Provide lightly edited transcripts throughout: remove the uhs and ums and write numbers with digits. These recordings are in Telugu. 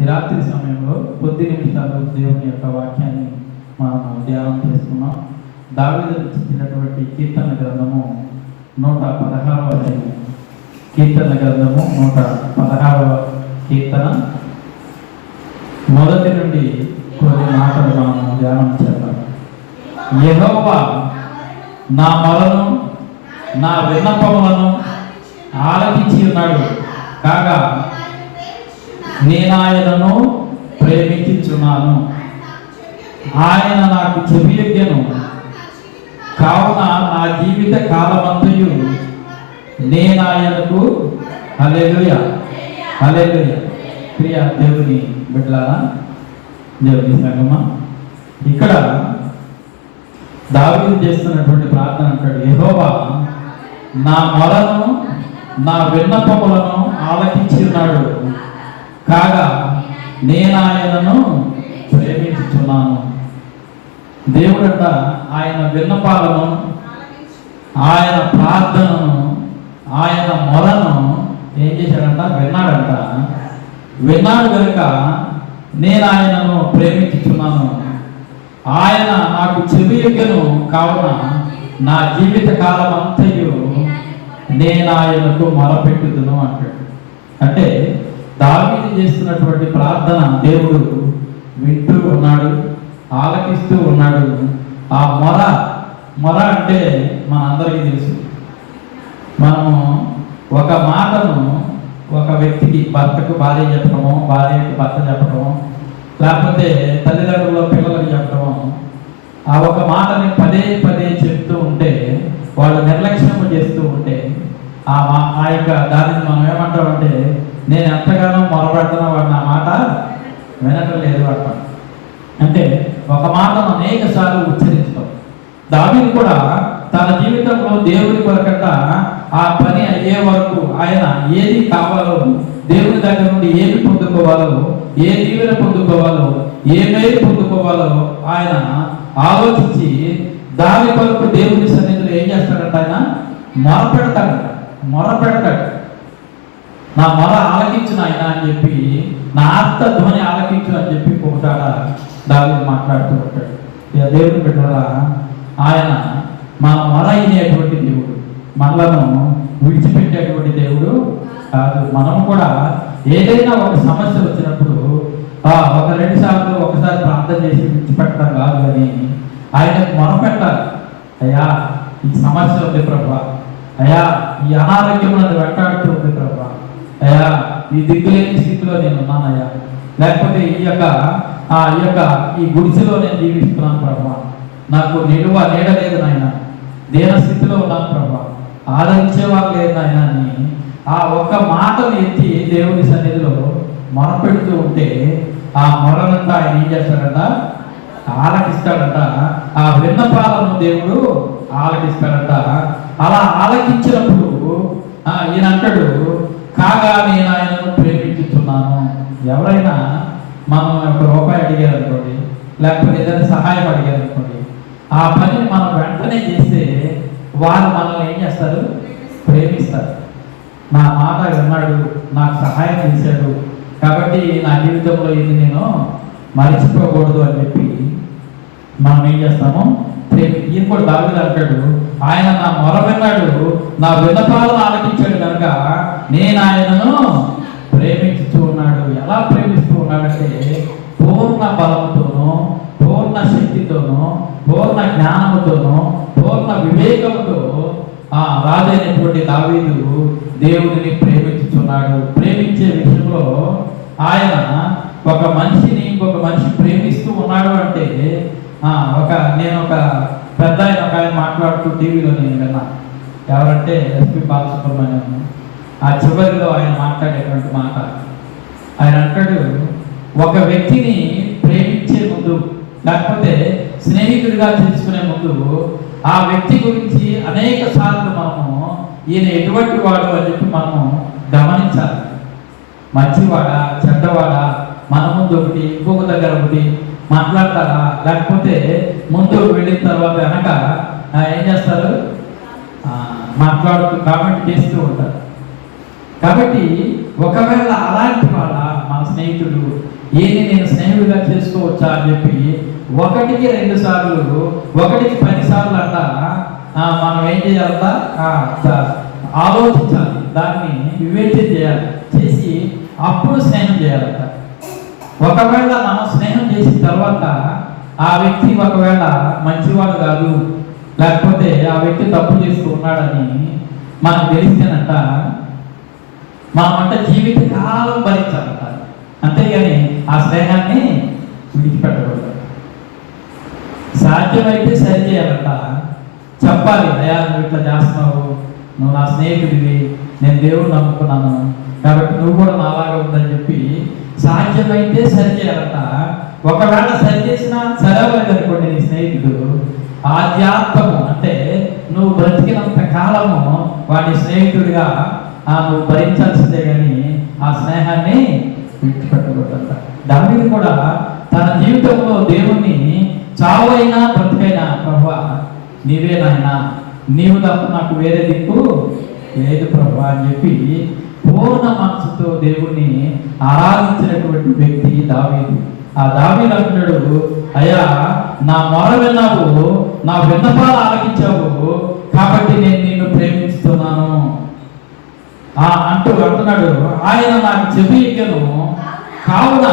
ఈ రాత్రి సమయంలో కొద్ది నిమిషాలు దేవుని యొక్క వాక్యాన్ని మనం ధ్యానం చేసుకున్నాం. దావీదు రచించినటువంటి కీర్తన గ్రంథము 116వ కీర్తన గ్రంథము 116వ కీర్తన మొదటి నుండి కొన్ని మాటలు మనం ధ్యానం చేద్దాం. యెహోవా నా మొరను నా విన్నపములను ఆలకించి ఉన్నాడు కాగా నేనాయనను ప్రేమించుచున్నాను. ఆయన నాకు చెవియొగ్గెను కావున నా జీవిత కాలమంతయు నేనాయనకు హల్లెలూయా హల్లెలూయా. ప్రియ దేవుని బిడ్డలారా, దేవుని సంగమా, ఇక్కడ దావీదు చేస్తున్నటువంటి ప్రార్థన అంటాడు, యెహోవా నా మొరను నా విన్నపములను ఆలకించి ఉన్నాడు కాగా నేనాయనను ప్రేమించుచున్నాను. దేవుడంట ఆయన విన్నపాలను, ఆయన ప్రార్థనను, ఆయన మొరను ఏం చేశాడంట? విన్నాడంట. విన్నాడు కనుక నేను ఆయనను ప్రేమించుచున్నాను. ఆయన నాకు చెవియొగ్గెను కావున నా జీవిత కాలం అంతయు నేను ఆయనకు మొరపెట్టుదును అంటాడు. అంటే దావీదు చేస్తున్నటువంటి ప్రార్థన దేవుడు వింటూ ఉన్నాడు, ఆలకిస్తూ ఉన్నాడు. ఆ మొర అంటే మనందరికీ తెలుసు. మనము ఒక మాటను ఒక వ్యక్తికి, భర్తకు భార్య చెప్పడము, భార్యకి భర్త చెప్పడము, లేకపోతే తల్లిదండ్రుల పిల్లలకు చెప్పడము, ఆ ఒక మాటని పదే పదే చెప్తూ ఉంటే, వాళ్ళు నిర్లక్ష్యం చేస్తూ ఉంటే ఆ యొక్క దానిని మనం ఏమంటామంటే, నేను ఎంతగానో మొరపెడుతున్నా వాడు నా మాట వినటం లేదు అంటాం. అంటే ఒక మాటను అనేక సార్లు ఉచ్చరించడం. దావీదు కూడా తన జీవితంలో దేవుడి కొరకట ఆ పని అయ్యే వరకు ఆయన ఏది కావాలో, దేవుని దగ్గర నుండి ఏమి పొందుకోవాలో, ఏ దీవెన పొందుకోవాలో, ఏ మేలు పొందుకోవాలో ఆయన ఆలోచించి దాని కొరకు దేవుని సన్నిధిలో ఏం చేస్తాడంట? ఆయన మొరపెడతాడు. నా మొర ఆలకించు ఆయన అని చెప్పి, నా ఆర్త ధ్వని ఆలకించు అని చెప్పి ఒకటాడ దావీదు మాట్లాడుతూ ఉంటాడు. ఇక దేవుని బిడ్డలారా, ఆయన మన మొర అయినటువంటి దేవుడు, మనలను విడిచిపెట్టేటువంటి దేవుడు కాదు. మనం కూడా ఏదైనా ఒక సమస్య వచ్చినప్పుడు ఒక 2 సార్లు ఒకసారి ప్రార్థన చేసి విడిచిపెట్టడం కాదు, కానీ ఆయనకు మొరపెట్టాలి. అయ్యా ఈ సమస్య ఉంది ప్రభా, అయ్యా ఈ అనారోగ్యం నన్ను వెంటాడుతూ ఉంది ప్రభా, అయ్యా ఈ దిక్కులేని స్థితిలో నేను ఉన్నానయ్యా, లేకపోతే ఈ గుడిసెలో నేను జీవిస్తున్నాను ప్రభా, నాకు నీడ లేదు నాయన, దేన స్థితిలో ఉన్నాను ప్రభా, ఆదరించేవారు లేదు నాయన అని ఆ ఒక్క మాటను ఎత్తి దేవుని సన్నిధిలో మొరపెడుతూ ఉంటే ఆ మొరనంతా ఆయన ఏం చేస్తాడంట? ఆలకిస్తాడంట. ఆ విన్నపాలను దేవుడు ఆలకిస్తాడంట. అలా ఆలకించినప్పుడు ఈయన అంటాడు, కాగా నేను ఆయనను ప్రేమించుతున్నాను. ఎవరైనా మనం ₹1 అడిగారనుకోండి, లేకపోతే ఏదైనా సహాయం అడిగారనుకోండి, ఆ పనిని మనం వెంటనే చేస్తే వారు మనల్ని ఏం చేస్తారు? ప్రేమిస్తారు. నా మాట విన్నాడు, నాకు సహాయం చేశాడు, కాబట్టి నా జీవితంలో ఇది నేను మరిచిపోకూడదు అని చెప్పి మనం ఏం చేస్తాము? ఈయన కూడా దావీదు అంటాడు, ఆయన నా మొర విన్నాడు, నా విన్నపాలను ఆలకించాడు కనుక నేను ఆయనను ప్రేమించుతూ ఉన్నాడు. ఎలా ప్రేమిస్తూ ఉన్నాడంటే, పూర్ణ బలంతోనూ, పూర్ణ శక్తితోనూ, పూర్ణ జ్ఞానముతోనూ, పూర్ణ వివేకముతో రాజైనటువంటి దావీదు దేవుడిని ప్రేమించుతున్నాడు. ప్రేమించే విషయంలో ఆయన ఒక మనిషిని ఇంకొక మనిషి ప్రేమిస్తూ ఉన్నాడు అంటే, నేను ఒక పెద్ద ఆయన మాట్లాడుతూ టీవీలో నేను విన్నా. ఎవరంటే ఎస్పి బాలసుబ్రహ్మణ్యం. ఆ చివరిలో ఆయన మాట్లాడేటువంటి మాట, ఆయన అంటాడు, ఒక వ్యక్తిని ప్రేమించే ముందు, లేకపోతే స్నేహితుడిగా తెలుసుకునే ముందు ఆ వ్యక్తి గురించి అనేక సార్లు మనము ఈయన ఎటువంటి వాడు అని చెప్పి మనము గమనించాలి. మంచివాడా చెడ్డవాడా, మన ముందు ఒకటి ఇంకొక దగ్గర ఒకటి మాట్లాడతారా, లేకపోతే ముందు వెళ్ళిన తర్వాత వెనక ఏం చేస్తారు? మాట్లాడుతూ కామెంట్ చేస్తూ ఉంటారు. కాబట్టి ఒకవేళ అలాంటి వాళ్ళ మన స్నేహితుడు ఈయన్ని నేను స్నేహితుడిగా చేసుకోవచ్చా అని చెప్పి 1కి 2 సార్లు 1కి 10 సార్లు అంట మనం ఏం చేయాలంట ఆలోచించాలి, దాన్ని వివేచన చేయాలి, చేసి అప్పుడు స్నేహం చేయాలంట. ఒకవేళ మనం స్నేహం చేసిన తర్వాత ఆ వ్యక్తి ఒకవేళ మంచివాడు కాదు, లేకపోతే ఆ వ్యక్తి తప్పు చేస్తూ ఉన్నాడని మనకు తెలిస్తేనంట మనమంట జీవితకాలం భరించాలంట. అంతేగాని ఆ స్నేహాన్ని విడిచిపెట్టకూడదు. సాధ్యమైతే సరి చేయాలంట, చెప్పాలి, అయ్యా నువ్వు ఇట్లా చేస్తున్నావు, నువ్వు నా స్నేహితుడివి, నేను దేవుడు నమ్ముకున్నాను కాబట్టి నువ్వు కూడా నాలాగా ఉందని చెప్పి సాధ్యమైతే సరి చేయాలంట. ఒకవేళ సరి చేసినా సరవలేదనుకోండి నీ స్నేహితుడు, ఆధ్యాత్మము అంటే నువ్వు బ్రతికినంత కాలము వాడి స్నేహితుడిగా నువ్వు భరించాల్సిందే కానీ ఆ స్నేహాన్ని విడిచిపెట్టకూడదంట. దావీదు కూడా తన జీవితంలో దేవుణ్ణి చావైనా బ్రతికైనా ప్రభువా నీవే నాయన, నీవు తప్ప నాకు వేరే దిక్కు లేదు ప్రభువా అని చెప్పి పూర్ణ మనసుతో దేవుణ్ణి ఆరాధించినటువంటి వ్యక్తి దావీదు. ఆ దావీదు అంటున్నాడు, అయ్యా నా మొర విన్నావు, నా విన్నపాలు ఆలకించావు కాబట్టి నేను నిన్ను ప్రేమిస్తున్నాను అంటున్నాడు. ఆయన నాకు చెవి ఎక్కను కావున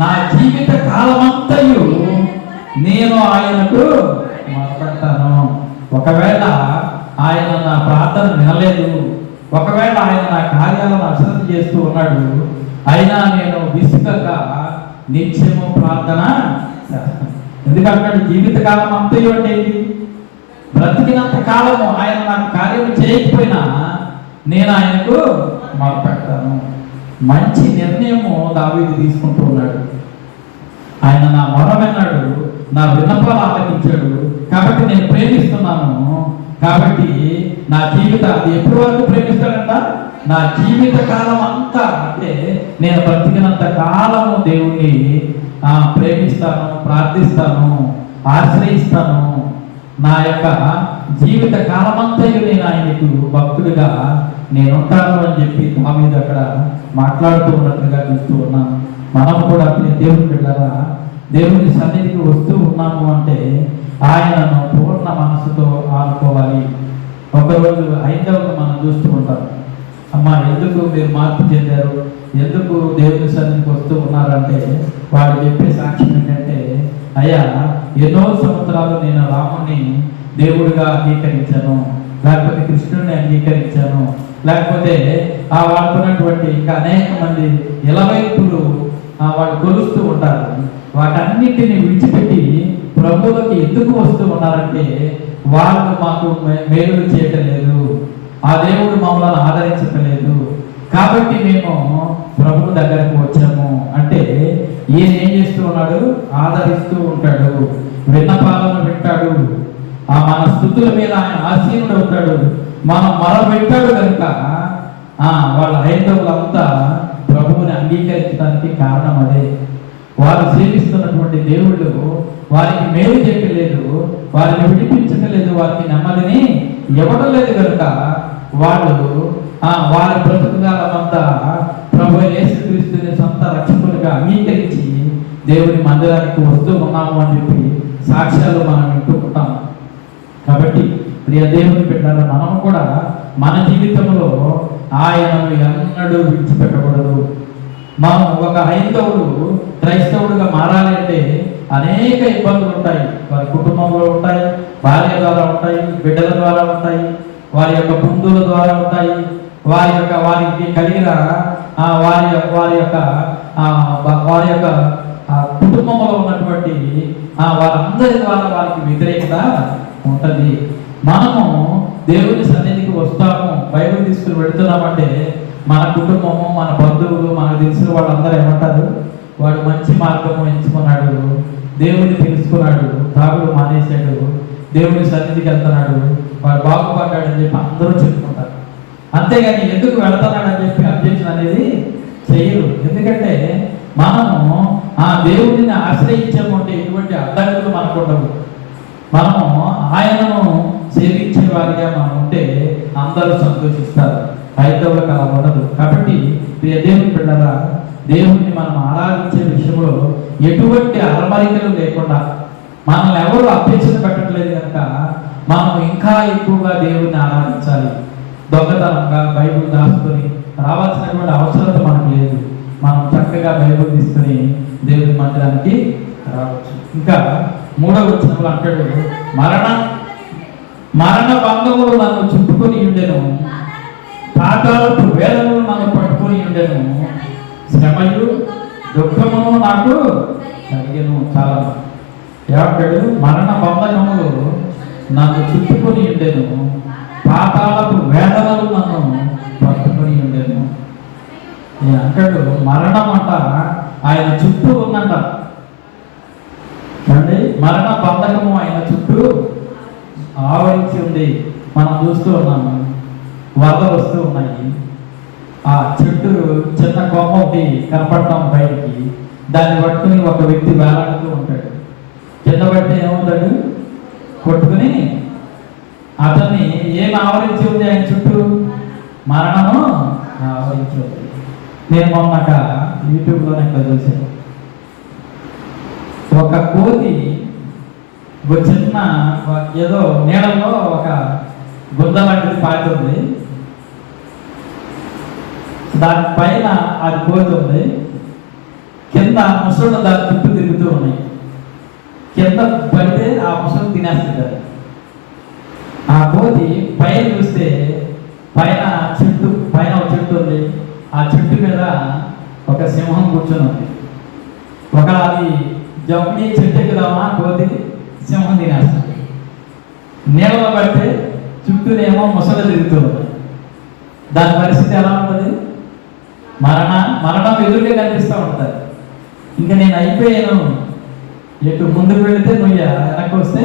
నా జీవిత కాలమంతయు నేను ఆయనకు మొరపెడతాను. ఒకవేళ ఆయన నా ప్రార్థన వినలేదు, ఒకవేళ ఆయన నా కార్యాలను అశ్రద్ధ చేస్తూ ఉన్నాడు, అయినా నేను విసుగగా నిత్యము ప్రార్థన చేస్తాను. ఎందుకంటే జీవితకాలం అంతయు అంటే బ్రతికినంత కాలము ఆయన నాకు కార్యం చేయకపోయినా నేను ఆయనకు మొరపెడతాను. మంచి నిర్ణయము దావీదు తీసుకుంటూ ఉన్నాడు. ఆయన నా మొర విన్నాడు, నా విన్నపాలు ఆలకించాడు కాబట్టి నేను ప్రేమిస్తున్నాను. కాబట్టి నా అది ఎప్పటి వరకు ప్రేమిస్తాడంట? నా జీవిత కాలం అంతా, అంటే నేను బ్రతికినంత కాలము దేవుణ్ణి ప్రేమిస్తాను, ప్రార్థిస్తాను, ఆశ్రయిస్తాను. నా యొక్క జీవిత కాలమంతయు నేను ఆయనకు భక్తుడిగా నేను ఉంటాను అని చెప్పి దావీదు అక్కడ మాట్లాడుతూ ఉన్నట్లుగా చూస్తూ ఉన్నాను. మనం కూడా దేవుని బిడ్డలారా దేవుని సన్నిధికి వస్తూ ఉన్నాము అంటే ఆయనను పూర్ణ మనసుతో ఆనుకోవాలి. ఒకరోజు హైందవులు మనం చూస్తూ ఉంటాం, అమ్మా ఎందుకు మీరు మార్పు చెందారు, ఎందుకు దేవుని సన్నిధికి వస్తూ ఉన్నారంటే వాళ్ళు చెప్పే సాక్ష్యం ఏంటంటే, అయ్యా ఎన్నో సంవత్సరాలు నేను రాముని దేవుడిగా అంగీకరించాను, లేకపోతే కృష్ణుడిని అంగీకరించాను, లేకపోతే వాడుకున్నటువంటి ఇంకా అనేక మంది ఇలవైపులు వాళ్ళు కొలుస్తూ ఉంటారు. వాటన్నింటిని విడిచిపెట్టి ప్రభువులకి ఎందుకు వస్తూ ఉన్నారంటే వాళ్ళు మాకు మేలులు చేయటం లేదు, ఆ దేవుడు మమ్మల్ని ఆదరించటలేదు కాబట్టి మేము ప్రభు దగ్గరకు వచ్చాము అంటే ఈయన ఏం చేస్తూ ఉన్నాడు? ఆదరిస్తూ ఉంటాడు, విన్నపాలను వింటాడు, మన స్థుతుల మీద ఆయన ఆసీనుడు అవుతాడు, మనం పెట్టాడు కనుక వాళ్ళ హైందవులంతా ప్రభువుని అంగీకరించడానికి కారణం అదే. వారు సేవిస్తున్నటువంటి దేవుళ్ళు వారికి మేలు చేయలేదు, వారిని విడిపించలేదు, వారికి నెమ్మదిని ఇవ్వడం లేదు కనుక వాళ్ళు వారి బ్రతుకుగాలమంతా ప్రభు యేసుక్రీస్తుని సొంత రక్షకునిగా అంగీకరించి దేవుని మందిరానికి వస్తూ ఉన్నాము అని చెప్పి సాక్ష్యాలు మనం వింటూ ఉంటాం. కాబట్టి ప్రియ దేవుని బిడ్డలారా మనం కూడా మన జీవితంలో ఆయనను ఎన్నడూ విడిచిపెట్టకూడదు. మనం ఒక హైందవుడు క్రైస్తవుడుగా మారాలి అంటే అనేక ఇబ్బందులు ఉంటాయి. వారి కుటుంబంలో ఉంటాయి, భార్య ద్వారా ఉంటాయి, బిడ్డల ద్వారా ఉంటాయి, వారి యొక్క బంధువుల ద్వారా ఉంటాయి, వారికి కలిగిన వారి యొక్క కుటుంబంలో ఉన్నటువంటి వారందరి ద్వారా వారికి వ్యతిరేకత ఉంటుంది. మనము దేవుని సన్నిధికి వస్తాము, బైబిల్ తీసుకుని వెళుతున్నామంటే మన కుటుంబము, మన బంధువులు, మనకు తెలిసిన వాళ్ళందరూ ఏమంటారు? వాడు మంచి మార్గము ఎంచుకున్నాడు, దేవుడిని తెలుసుకున్నాడు, తాగుడు మానేశాడు, దేవుని సన్నిధికి వెళ్తున్నాడు, వాడు బాగుపడ్డాడని చెప్పి అందరూ చెప్పుకుంటారు. అంతేగాని ఎందుకు వెళ్తున్నాడని చెప్పి అబ్జెక్షన్ అనేది చేయరు. ఎందుకంటే మనము దేవుడిని ఆశ్రయించాము అంటే ఎటువంటి అడ్డంకులు మనకు ఉండవు. మనము ఆయనను సేవించే వారిగా మనం ఉంటే అందరూ సంతోషిస్తారు. హైందవులకు అలా ఉండదు. కాబట్టి దేవుని బిడ్డలారా దేవుణ్ణి మనం ఆరాధించే విషయంలో ఎటువంటి అరమరికలు లేకుండా మనల్ని ఎవరు అభ్యర్థన పెట్టట్లేదు కనుక మనం ఇంకా ఎక్కువగా దేవుణ్ణి ఆరాధించాలి. దొంగతనంగా బైబిల్ దాచుకొని రావాల్సినటువంటి అవసరత మనకు లేదు. మనం చక్కగా బైబిల్ తీసుకొని దేవుని మందిరానికి రావచ్చు. ఇంకా 3వ వచనంలో అంటాడు, మరణ బంధములు నన్ను చుట్టుకొని ఉండెను, పాతాళపు వేదనలు నన్ను పట్టుకొని ఉండెను, శ్రమయు దుఃఖమును నాకు కలిగెను. చాలా ఏమంటాడు, మరణ బంధకములు నన్ను చుట్టుకొని ఉండెను, పాతాళపు వేదనలు నన్ను పట్టుకొని ఉండెను. అంటాడు, మరణం అంట ఆయన చుట్టూ ఉందంట. అంటే మరణ బంధకము ఆయన చుట్టూ ఆవరించి ఉంది. మనం చూస్తూ ఉన్నాము, వరదలు వస్తూ ఉన్నాయి. ఆ చెట్టు చిన్న కొమ్మ ఒకటి కనపడతాం బయటికి, దాన్ని పట్టుకుని ఒక వ్యక్తి వేలాడుతూ ఉంటాడు. కింద పడితే ఏమవుతాడు, కొట్టుకుని అతన్ని ఏం ఆవరించి ఉంది ఆయన చుట్టూ? మరణము ఆవరించి ఉంది. నేను మొన్నక యూట్యూబ్లోనే ఎక్కడ చూశాను, ఒక కోతి ఒక చిన్న ఏదో నీళ్ళలో ఒక గుంద లాంటిది పారుతుంది, దానిపైన అది కోతి ఉంది, కింద ముసళ్ళు దాని చుట్టూ తిరుగుతూ ఉన్నాయి. కింద పడితే ఆ ముసళ్ళు తినేస్తుంటారు. ఆ కోతి పైన చూస్తే పైన ఒక చెట్టు ఉంది. ఆ చెట్టు మీద ఒక సింహం కూర్చొని ఉంది. ఒక అది జమ్మి చెట్టు ఎక్కుదామా, కోతి సింహం తినేస్తుంది. నీళ్ళలో పడితే చుట్టూనేమో ముసలు తిరుగుతూ ఉంది. దాని పరిస్థితి ఎలా ఉంటుంది? మరణం ఎదురుగా కనిపిస్తూ ఉంటుంది. ఇంకా నేను అయిపోయాను, ఎటు ముందుకు వెళితే నుయ్య, వెనక్కి వస్తే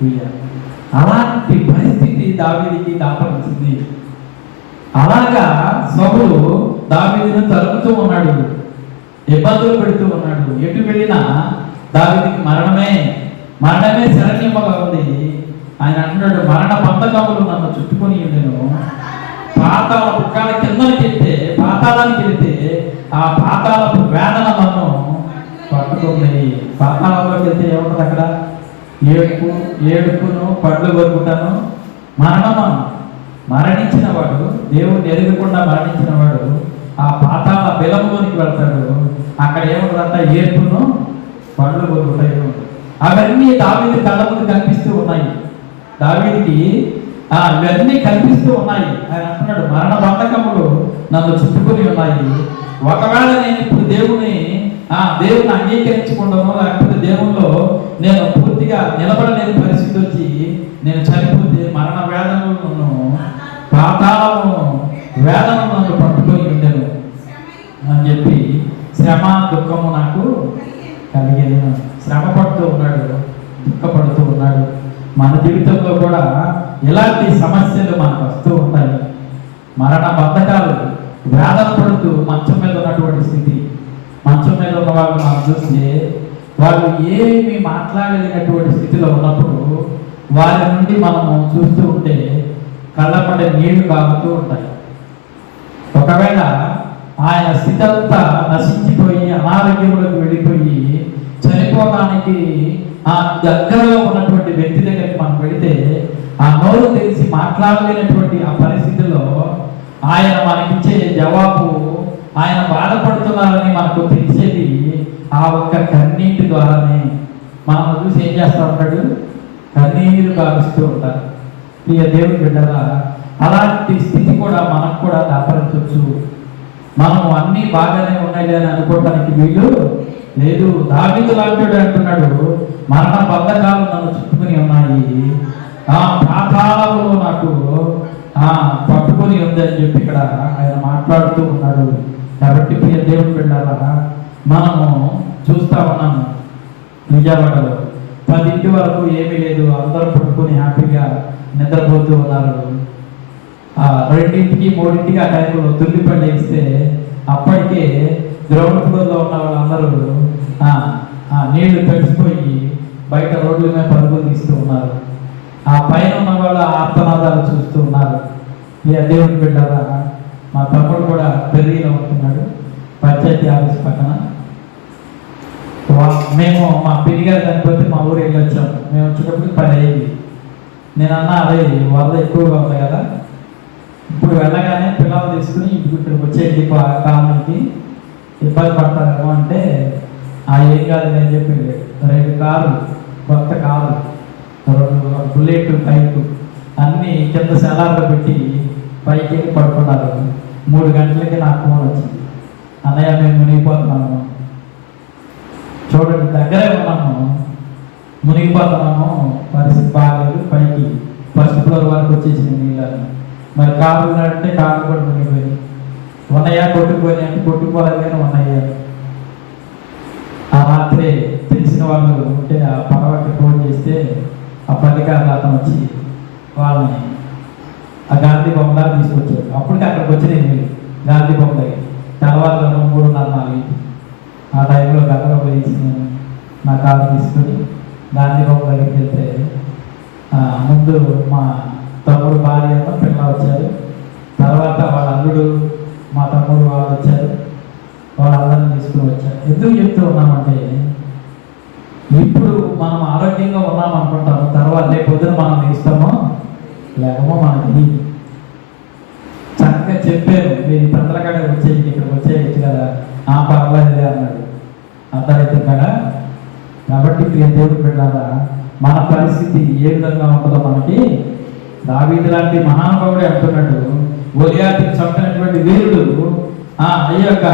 నుయ్య. అలాంటి పరిస్థితి దావీదుకి దాపరించింది. అలాగా సౌలు దావీదును తరుముతూ ఉన్నాడు, ఇబ్బందులు పెడుతూ ఉన్నాడు. ఎటు వెళ్ళినా దావీదుకి మరణమే శరణ్యముగా ఉంది. ఆయన అంటున్నాడు, మరణ బంధకములు నన్ను చుట్టుకొని ఉండెను, పాతాళపు పాతాళానికి వెళితే ఆ పాతాళపు వేదన నన్ను పట్టుకుంది. పాతాళంలోకి వెళ్తే ఏముంటుంది అక్కడ? ఏడుపును పళ్ళు కొరుకుతాను. మరణించిన వాడు, దేవుడిని ఎరగకుండా మరణించిన వాడు ఆ పాతాళ బిలములోనికి వెళ్తాడు. అక్కడ ఏముంటుందంట? ఏడుపును పళ్ళు కొరుకుతాయి. అవన్నీ దావీదు కళ్ళ ముందు కనిపిస్తూ ఉన్నాయి. దావీదుకి ఇవన్నీ కనిపిస్తూ ఉన్నాయి. ఆయన అంటున్నాడు, మరణ బంధకములు నన్ను చుట్టుకొని ఉన్నాయి. ఒకవేళ నేను ఇప్పుడు దేవుని అంగీకరించకుండాను, లేకపోతే దేవుల్లో నేను పూర్తిగా నిలబడలేని పరిస్థితి వచ్చి నేను చనిపోతే మరణ వేదనలను, పాతాళము వేదన నన్ను పట్టుకొని ఉండెను అని చెప్పి శ్రమ దుఃఖము నాకు కలిగేను. శ్రమ పడుతూ ఉన్నాడు, దుఃఖపడుతూ ఉన్నాడు. మన జీవితంలో కూడా ఇలాంటి సమస్యలు మనకు వస్తూ ఉంటాయి. మరణ బంధకాలు, వేదన పడుతూ మంచం మీద ఉన్నటువంటి స్థితి. మంచం మీద ఉన్న వాళ్ళు మనం చూస్తే వాళ్ళు ఏమి మాట్లాడలేనటువంటి స్థితిలో ఉన్నప్పుడు వారి నుండి మనము చూస్తూ ఉంటే కళ్ళపడే నీళ్లు కాగుతూ ఉంటాయి. ఒకవేళ ఆయన స్థితి అంతా నశించిపోయి అనారోగ్యంలోకి వెళ్ళిపోయి చనిపోవడానికి ఆ దగ్గరలో ఉన్నటువంటి వ్యక్తి దగ్గరికి మనం వెళితే ఆ నోరు తెలిసి మాట్లాడలేనటువంటి ఆ పరిస్థితుల్లో ఆయన మనకిచ్చే జవాబు, ఆయన బాధపడుతున్నారని మనకు తెలిసేది ఆ ఒక్క కన్నీటి ద్వారానే. మనం చూసి ఏం చేస్తూ ఉంటాడు? కన్నీరు కావిస్తూ ఉంటారు. ఇక దేవుని బిడ్డలా అలాంటి స్థితి కూడా మనకు కూడా దాపరించవచ్చు. మనం అన్నీ బాగానే ఉన్నాయి అని అనుకోవటానికి వీలు లేదు. దావీదు లాంటి అంటున్నాడు, మరణ బంధకాలు నన్ను చుట్టుకుని ఉన్నాయి, పాతాళములో నాకు పట్టుకొని ఉంది అని చెప్పి ఇక్కడ ఆయన మాట్లాడుతూ ఉన్నాడు. కాబట్టి ప్రియ దేవుని బిడ్డలారా, మనము చూస్తా ఉన్నాము విజయవాడలో 10 వరకు ఏమీ లేదు, అందరూ పట్టుకొని హ్యాపీగా నిద్రపోతూ ఉన్నారు. 2, 3 ఆ టైంలో తుల్లిపండి వేస్తే అప్పటికే గ్రౌండ్ ఫ్లోర్లో ఉన్న వాళ్ళందరూ నీళ్లు తడిసిపోయి బయట రోడ్ల మీద పరుగులు తీస్తూ ఉన్నారు. ఆ పైన ఉన్న వాళ్ళ ఆర్తనాదాలు చూస్తూ ఉన్నారు. ఇక దేవుని బిడ్డరా, మా తమ్ముడు కూడా పెరిగిన ఉంటున్నాడు, పంచాయతీ ఆఫీస్ పక్కన. మేము మా పిన్ని గారు చనిపోతే మా ఊరు వెళ్ళి వచ్చాము. మేము వచ్చేటప్పుడు 10 అయ్యింది. నేను అన్నా అదే వరద ఎక్కువగా ఉంది కదా, ఇప్పుడు వెళ్ళగానే పిల్లలు తీసుకుని ఇక్కడికి వచ్చేది కాలనీకి ఇబ్బంది పడతారేమో అంటే ఏం కాదు అని చెప్పి 2 కార్లు, కొత్త కార్లు, 2 బుల్లెట్ బైక్ అన్నీ కింద సెలార్లో పెట్టి పైకి వెళ్ళి పడుకున్నారు. 3 గంటలకి నాకు ఫోన్ వచ్చింది, అన్నయ్య మేము మునిగిపోతున్నాము, చూడండి దగ్గరే ఉన్నాము, మునిగిపోతున్నాము, పరిస్థితి బాగాలేదు, పైకి ఫస్ట్ ఫ్లోర్ వరకు వచ్చేసింది నీళ్ళని. మరి కారు అంటే కారు కూడా మునిగిపోయి ఉన్నాయా, కొట్టుకుపోయి అంటే కొట్టుకోలేదు కానీ ఉన్నాయా. ఆ రాత్రి తెలిసిన వాళ్ళు ఉంటే ఆ పడవకి ఫోన్ చేస్తే ఆ పల్లికారులు అతను వచ్చి వాళ్ళని ఆ గాంధీ బొమ్మలా తీసుకొచ్చారు. అప్పటికి అక్కడికి వచ్చినాయి మీరు గాంధీ బొమ్మ దగ్గర తెల్లవారులను 3:30 ఆ టైంలో గతంలో వేసి నేను నా కారు తీసుకుని గాంధీ బొమ్మ దగ్గరికి వెళ్తే ముందు మా తమ్ముడు భార్య పిల్లలు వచ్చారు, తర్వాత వాళ్ళ అల్లుడు మా తమ్ముడు వాళ్ళు వచ్చారు, వాళ్ళందరినీ తీసుకుని వచ్చారు. ఎందుకు చెప్తూ ఉన్నామంటే ఇప్పుడు మనం ఆరోగ్యంగా ఉన్నాం అనుకుంటాము, తర్వాత రేపు పొద్దున మనం ఇస్తామో లేకమో మనకి చక్కగా చెప్పారు, మీరు పంటలకాడ వచ్చేది ఇక్కడికి వచ్చేయచ్చు కదా, పర్వాలేదే అన్నాడు అర్థమైతే కదా. కాబట్టి ప్రియ దేవుడు బిడ్డలారా, మన పరిస్థితి ఏ విధంగా ఉంటుందో మనకి దావీదు లాంటి మహానుభావుడే అంటున్నాడు, గొలియాతుకు చంపినటువంటి వీరుడు అయ్యాక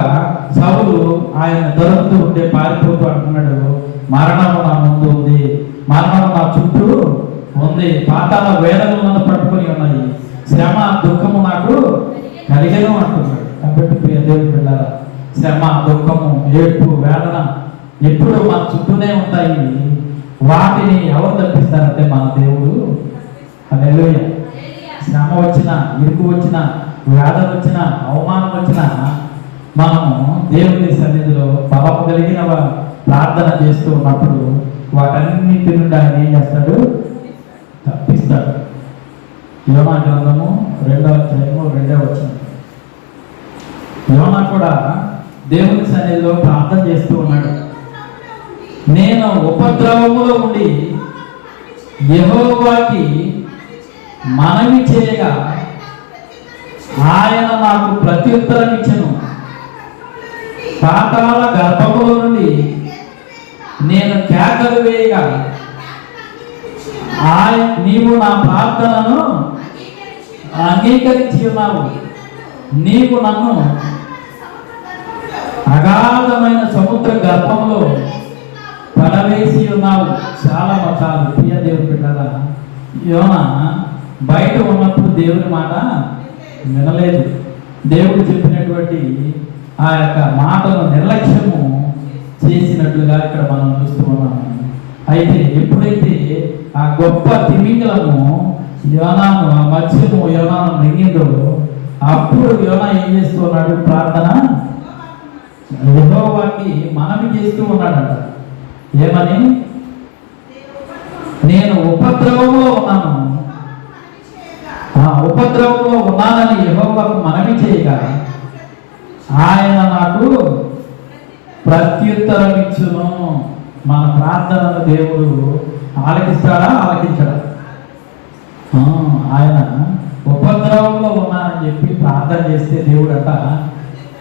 సౌలు ఆయన దొరుకుతూ ఉంటే పారిపోతూ అంటున్నాడు, మరణము నా ముందు ఉంది, మరణం నా చుట్టూ ఉంది, పాతాళ వేదనలు నన్ను పట్టుకొని ఉన్నాయి, శ్రమ దుఃఖము నాకు కలిగేను అంటున్నాడు. కాబట్టి ప్రియ దేవుడు బిడ్డలారా, శ్రమ దుఃఖము ఏడ్పు వేదన ఎప్పుడు మన చుట్టూనే ఉంటాయి. వాటిని ఎవరు తప్పిస్తారంటే మన దేవుడు. హల్లెలూయా. శ్రమ వచ్చినా, ఇరుకు వచ్చినా, వేదన వచ్చినా, అవమానం వచ్చినా మనము దేవుని సన్నిధిలో బలము కలిగిన ప్రార్థన చేస్తూ ఉన్నప్పుడు వాటన్నిటి నుండి ఆయన ఏం చేస్తాడు? తప్పిస్తాడు. యోనా గ్రంథము 2వ అధ్యాయము 2వ వచనం. యోనా కూడా దేవుని సన్నిధిలో ప్రార్థన చేస్తూ ఉన్నాడు. నేను ఉపద్రవములో ఉండి యెహోవాకి మనవి చేయగా ఆయన నాకు ప్రత్యుత్తరం ఇచ్చెను, పాతాళ గర్భముల నుండి నేను కేకలు వేయగా నీవు నా ప్రార్థనను అంగీకరించి ఉన్నావు, నీవు నన్ను అగాధమైన సముద్ర గర్భంలో పడవేసి ఉన్నావు. చాలా మతాలు ప్రియ దేవుని బిడ్డలారా, యోనా బయట ఉన్నప్పుడు దేవుని మాట వినలేదు. దేవుడు చెప్పినటువంటి ఆ యొక్క మాటను నిర్లక్ష్యము చేసినట్లుగా ఇక్కడ మనం చూస్తూ ఉన్నాము. అయితే ఎప్పుడైతే ఆ గొప్ప తిమింగలము యోనాను, ఆ మత్స్యము యోనాను మింగిందో అప్పుడు యోనా ఏం చేస్తూ ఉన్నాడు? ప్రార్థన యెహోవాకి మనవి చేస్తూ ఉన్నాడంట. ఏమని? నేను ఉపద్రవంలో ఉన్నాను, ఉపద్రవంలో ఉన్నానని యెహోవాకు మనవి చేయగా ఆయన నాకు ప్రత్యుత్తరం ఇచ్చును. మన ప్రార్థనను దేవుడు ఆలకిస్తాడా? ఆలకించడా? ఆయన ఉపద్రవంలో ఉన్నానని చెప్పి ప్రార్థన చేస్తే దేవుడు అంట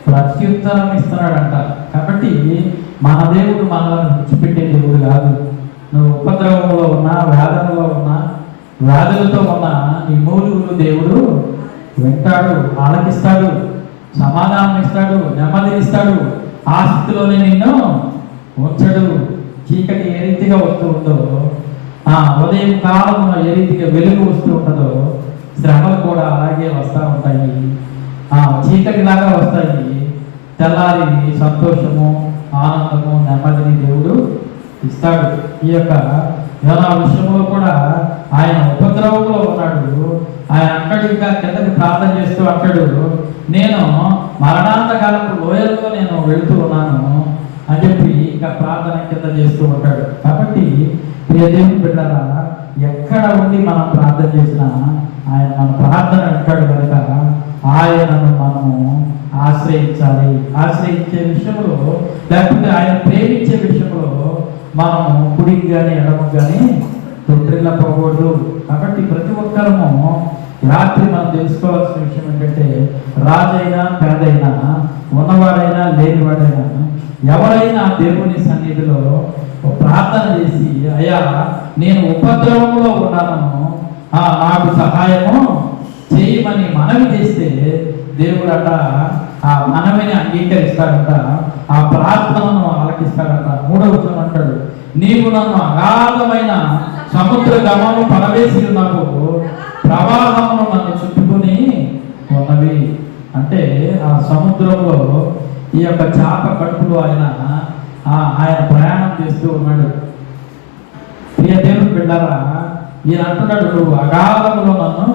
ప్రత్యుత్తరం ఇస్తున్నాడంట. కాబట్టి మన దేవుడు మనల్ని విడిచిపెట్టే దేవుడు కాదు. నువ్వు ఉపద్రవంలో ఉన్నా, వేదనలో ఉన్నా, వ్యాధులతో ఉన్న నీ మూలుగులు దేవుడు వింటాడు, ఆలకిస్తాడు, సమాధానం ఇస్తాడు, నెమ్మది ఇస్తాడు. ఆ స్థితిలోనే నిన్ను ఉంచడు. చీకటి ఏ రీతిగా వస్తూ ఉందో, ఉదయం కాలంలో ఏ రీతిగా వెలుగు వస్తూ ఉంటుందో శ్రమలు కూడా అలాగే వస్తూ ఉంటాయి. చీకటిలాగా వస్తాయి. తెల్లారి సంతోషము, ఆనందము, నెమ్మదిని దేవుడు ఇస్తాడు. ఈ యొక్క యోనా విషయంలో కూడా ఆయన ఉపద్రవంలో ఉన్నాడు. ఆయన అక్కడి ఇంకా కిందకి ప్రార్థన చేస్తూ అంటాడు, నేను మరణాంతకాలపు లోయల్లో నేను వెళుతూ ఉన్నాను అని చెప్పి ఇంకా ప్రార్థన కింద చేస్తూ ఉంటాడు. కాబట్టి ప్రియ దేవుని బిడ్డలారా, ఎక్కడ ఉండి మనం ప్రార్థన చేసినా ఆయన మన ప్రార్థన అంటాడు కనుక ఆయనను మనము ఆశ్రయించాలి. ఆశ్రయించే విషయం ఆయన ప్రేమించే విషయంలో మనం కుడికి కానీ ఎడమకు కానీ తొట్టిల్లపోకూడదు. కాబట్టి ప్రతి ఒక్కరము రాత్రి మనం తెలుసుకోవాల్సిన విషయం ఏంటంటే, రాజైనా పేదైనా, ఉన్నవాడైనా లేనివాడైనా, ఎవరైనా దేవుని సన్నిధిలో ప్రార్థన చేసి, అయ్యా నేను ఉపద్రవంలో ఉన్నాను, నాకు సహాయము చేయమని మనవి చేస్తే దేవుడట ఆ మనవిని అంగీకరిస్తాడట, ఆ ప్రార్థనను ఆలకిస్తాడట. 3వ వచనం అంటాడు, నీవు నన్ను అగాధమైన సముద్ర గమను పడవేసి ఉన్నావు, ప్రవాహమును నన్ను చుట్టుకొని ఉన్నవి. అంటే ఆ సముద్రంలో ఈ యొక్క చేప కడుపులో ఆయన ప్రయాణం చేస్తూ ఉన్నాడు. ప్రియ దేవుని బిడ్డలారా, ఈయన అంటున్నాడు, నువ్వు అగాధంలో నన్ను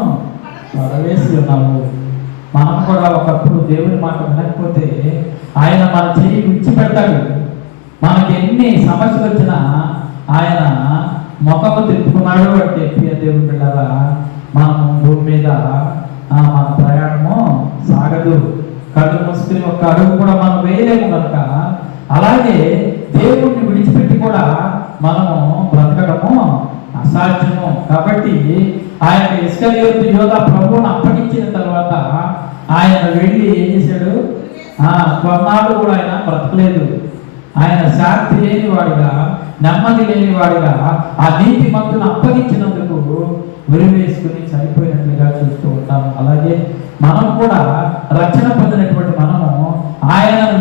పడవేసి ఉన్నావు. మనం కూడా ఒకప్పుడు దేవుని మాట వినకపోతే ఆయన మన చెయ్యి విడిచిపెడతాడు. మనకి ఎన్ని సమస్యలు వచ్చినా ఆయన ముఖము తిప్పుకున్నాడు అంటే, ప్రియ దేవుని బిడ్డలారా, మనము భూమి మీద మన ప్రయాణము సాగదు. కళ్ళు మూసుకుని ఒక్క అడుగు కూడా మనం వేయలేము కనుక, అలాగే దేవుణ్ణి విడిచిపెట్టి కూడా మనము బ్రతకడము అసాధ్యము. కాబట్టి ఆయన ఇస్కరియోతు యోధా ప్రభువును అప్పగించిన తర్వాత ఆయన వెళ్ళి ఏం చేశాడు? కొన్నాళ్ళు కూడా ఆయన బ్రతకలేదు. ఆయన శాంతి లేనివాడిగా, నెమ్మది లేనివాడిగా ఆ నీతి మంతులను అప్పగించినందుకు ఉరివేసుకుని చనిపోయినట్లుగా చూస్తూ ఉంటాము. అలాగే మనం కూడా రక్షణ పొందినటువంటి మనము ఆయనను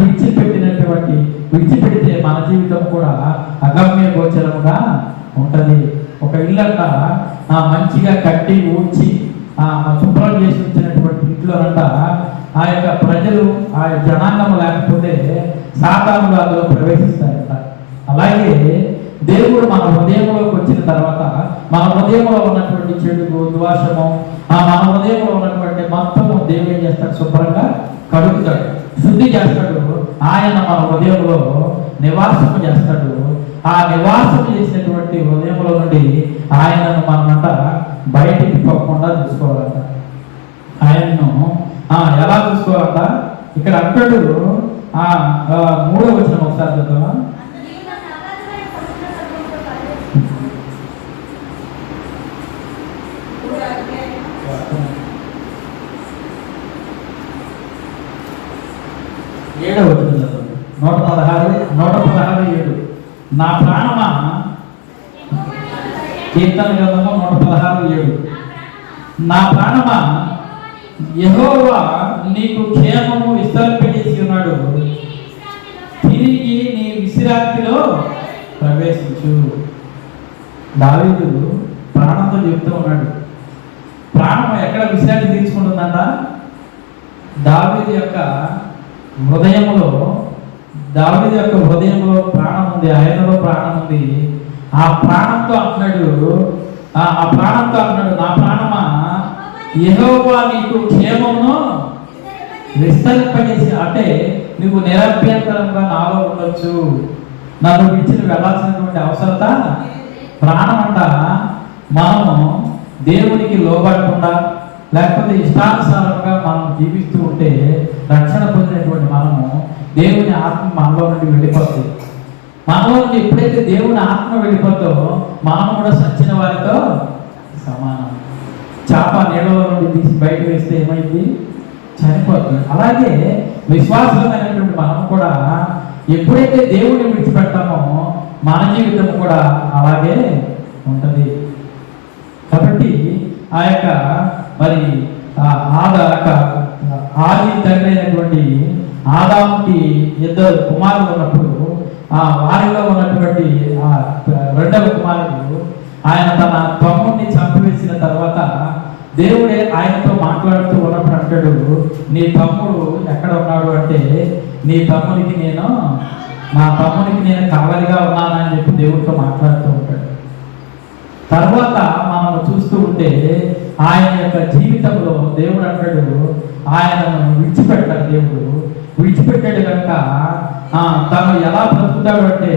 విడిచిపెడితే మన జీవితం కూడా అగమ్య గోచరముగా ఉంటుంది. ఒక ఇల్లంట మంచిగా కట్టి ఊడ్చి శుభ్రం చేసి ఉంచినటువంటి ఇంట్లోనంట ఆ యొక్క ప్రజలు, ఆ జనాంగం లేకపోతే సాతానులు అందులో ప్రవేశిస్తారంట. అలాగే దేవుడు మన హృదయంలోకి వచ్చిన తర్వాత మన హృదయంలో ఉన్నటువంటి చెడు ద్వేషము, మన హృదయంలో ఉన్నటువంటి మొత్తము దేవుడు ఏం చేస్తాడు? శుభ్రంగా కడుగుతాడు, శుద్ధి చేస్తాడు. ఆయన మన హృదయంలో నివాసము చేస్తాడు. ఆ నివాసం చేసినటువంటి హృదయంలో నుండి ఆయనను మనమంట బయటికి పోకుండా చూసుకోవాలంట. ఆయన్ను ఎలా చూసుకోవాలంట? ఇక్కడ అంటాడు 3వ వచనం ఒకసారి చదువుతావా? 7వ వచనం చదవండి. 116:7. నా ప్రాణమా, కీర్తన గ్రంథము 116:7. నా ప్రాణమా, యెహోవా నీకు క్షేమము విస్తరింపజేసి ఉన్నాడు, తిరిగి నీ విశ్రాంతిలో ప్రవేశించు. దావీదు ప్రాణంతో చెప్తూ ఉన్నాడు. ప్రాణం ఎక్కడ విశ్రాంతి తీసుకుంటుందంట? దావీదు యొక్క హృదయంలో ప్రాణం ఉంది, ఆయనలో ప్రాణం ఉంది. ఆ ప్రాణంతో అంటున్నాడు, నా ప్రాణమా, యెహోవా నీకు క్షేమమును విస్తరింపజేసి. అంటే నువ్వు నిరభ్యంతరంగా నాలో ఉండొచ్చు, నన్ను విడిచి వెళ్ళాల్సినటువంటి అవసరత ప్రాణం అంట. మనము దేవునికి లోబడకుండా లేకపోతే ఇష్టానుసారంగా మనం జీవిస్తూ ఉంటే రక్షణ పొందినటువంటి మనము దేవుని ఆత్మ మనలో నుండి వెళ్ళిపోతుంది. మనలో నుండి ఎప్పుడైతే దేవుని ఆత్మ వెళ్ళిపోతో మనం కూడా సచ్చిన వారితో సమానం. చేప నీళ్ళలో నుండి తీసి బయట వేస్తే ఏమైంది? చనిపోతుంది. అలాగే విశ్వాసమైనటువంటి మనం కూడా ఎప్పుడైతే దేవుడిని విడిచిపెడతామో మన జీవితం కూడా అలాగే ఉంటుంది. కాబట్టి ఆ యొక్క మరి ఆది తండ్రి అయినటువంటి ఆదాముకి 2 కుమారులు ఉన్నప్పుడు వారిలో ఉన్నటువంటి 2వ కుమారుడు ఆయన తన తమ్ముడిని చంపివేసిన తర్వాత దేవుడే ఆయనతో మాట్లాడుతూ ఉన్నప్పుడు అంటాడు, నీ తమ్ముడు ఎక్కడ ఉన్నాడు అంటే, నా తమ్మునికి నేను కావలిగా ఉన్నానని చెప్పి దేవుడితో మాట్లాడుతూ ఉంటాడు. తర్వాత మనం చూస్తూ ఉంటే ఆయన యొక్క జీవితంలో దేవుడు అంటాడు, ఆయనను విడిచిపెట్టాడు కనుక తను ఎలా బ్రతుకుతాడు అంటే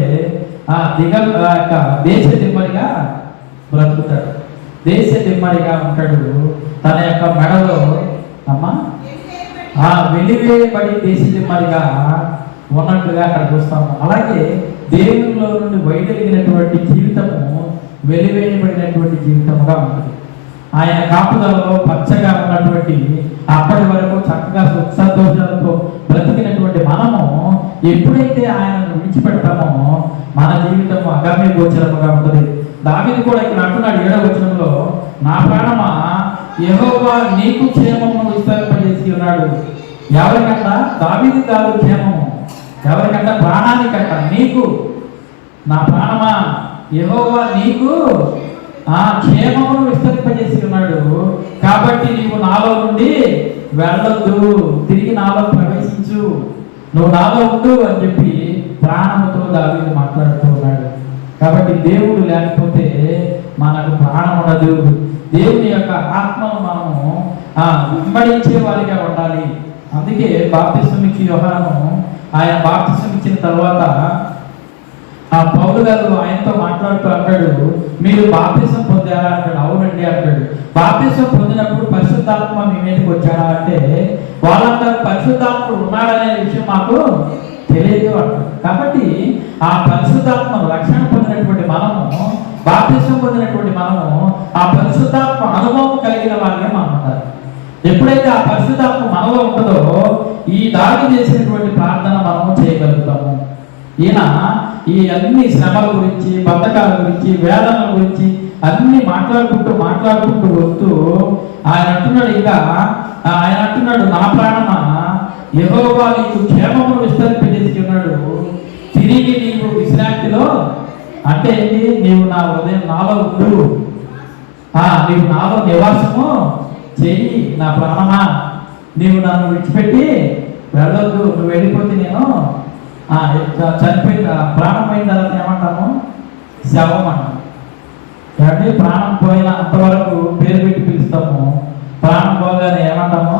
దేశ దిమ్మడిగా బ్రతుకుతాడు. దేశ దిమ్మడిగా ఉంటాడు. తన యొక్క మెడలో వెలివేయబడి దేశ దిమ్మడిగా ఉన్నట్లుగా అక్కడ చూస్తాము. అలాగే దేవునిలో నుండి వైదొలిగినటువంటి జీవితము వెలివేయబడినటువంటి జీవితముగా ఉంటుంది. ఆయన కాపుదలలో పచ్చగా ఉన్నటువంటి అప్పటి వరకు చక్కగా సుఖ సంతోషాలతో బ్రతికినటువంటి మనము ఎప్పుడైతే ఆయనను విడిచిపెడతామో మన జీవితం అగమ్య గోచరముగా ఉంటుంది. దావీదు కూడా ఇక్కడ అంటున్నాడు 7వ వచనంలో, నా ప్రాణమా యెహోవా నీకు క్షేమమును విస్తరింపజేసి ఉన్నాడు. ఎవరికంట? దావీదు కాదు క్షేమము, ఎవరికంట? ప్రాణానికంట. నీకు, నా ప్రాణమా యెహోవా నీకు క్షేమమును విస్తరింపజేసి ఉన్నాడు, కాబట్టి నీవు నాలో నుండి వెళ్ళొద్దు, తిరిగి నాలో ప్రవేశించు, నువ్వు నాలో ఉండు అని చెప్పి ప్రాణముతో దావీదు మాట్లాడుతూ ఉన్నాడు. కాబట్టి దేవుడు లేకపోతే మనకు ప్రాణం ఉండదు. దేవుని యొక్క ఆత్మను మనము వెంబడించే వారిగా ఉండాలి. అందుకే బాప్తిసం ఇచ్చి యోహాను ఆయన బాప్తిసం ఇచ్చిన తర్వాత పౌలు గారు ఆయనతో మాట్లాడుతూ అంటాడు, మీరు బాప్తిసం పొందారా అంటాడు. అవునండి అంటాడు. బాప్తిసం పొందినప్పుడు పరిశుద్ధాత్మ మీ మీదకి వచ్చాడా అంటే వాళ్ళంటారు పరిశుద్ధాత్ముడు ఉన్నాడనే విషయం మాకు తెలియదు అంటారు. కాబట్టి ఆ పరిశుద్ధాత్మ రక్షణ పొందినటువంటి మనము, బాప్తిసం పొందినటువంటి మనము ఆ పరిశుద్ధాత్మ అనుభవం కలిగిన వారిగా మనం ఉంటారు. ఎప్పుడైతే ఆ పరిశుద్ధాత్మ మనలో ఉంటుందో ఈ దాడి చేసినటువంటి ప్రార్థన మనము చేయగలుగుతాము. ఈయన ఈ అన్ని శ్రమల గురించి, బద్ధకాల గురించి, వేదనల గురించి అన్ని మాట్లాడుకుంటూ వస్తూ ఆయన అంటున్నాడు, ఇంకా ఆయన అంటున్నాడు, నా ప్రాణమా యెహోవా నీకు క్షేమమును విస్తరింపజేసి ఉన్నాడు, తిరిగి నీవు విశ్రాంతిలో, అంటే ఏంటి? నీవు నా హృదయం నాలో ఉండు, నీవు నాలో నివాసము చెయ్యి, నా ప్రాణమా నీవు నన్ను విడిచిపెట్టి వెళ్ళొద్దు, నువ్వు వెళ్ళిపోతే నేను చనిపోయిన ప్రాణం పోయిన తర్వాత ఏమంటాము? శవం అంటాము. అంటే ప్రాణం పోయిన అంతవరకు పేరు పెట్టి పిలుస్తాము, ప్రాణం పోగానే ఏమంటాము?